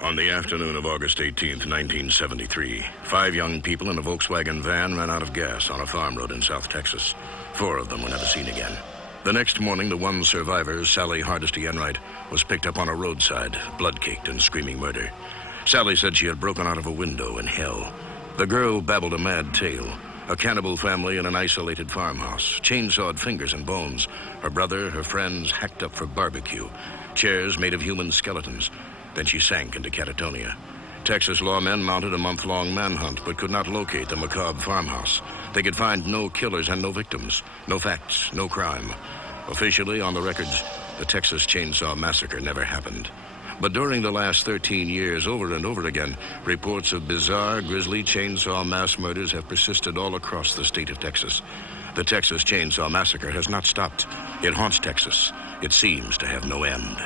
On the afternoon of August 18th, 1973, 5 young people in a Volkswagen van ran out of gas on a farm road in South Texas. 4 of them were never seen again. The next morning, the one survivor, Sally Hardesty Enright, was picked up on a roadside, blood-caked and screaming murder. Sally said she had broken out of a window in hell. The girl babbled a mad tale. A cannibal family in an isolated farmhouse, chainsawed fingers and bones. Her brother, her friends, hacked up for barbecue. Chairs made of human skeletons. Then she sank into catatonia. Texas lawmen mounted a month-long manhunt, but could not locate the macabre farmhouse. They could find no killers and no victims, no facts, no crime. Officially, on the records, the Texas Chainsaw Massacre never happened. But during the last 13 years, over and over again, reports of bizarre, grisly chainsaw mass murders have persisted all across the state of Texas. The Texas Chainsaw Massacre has not stopped. It haunts Texas. It seems to have no end.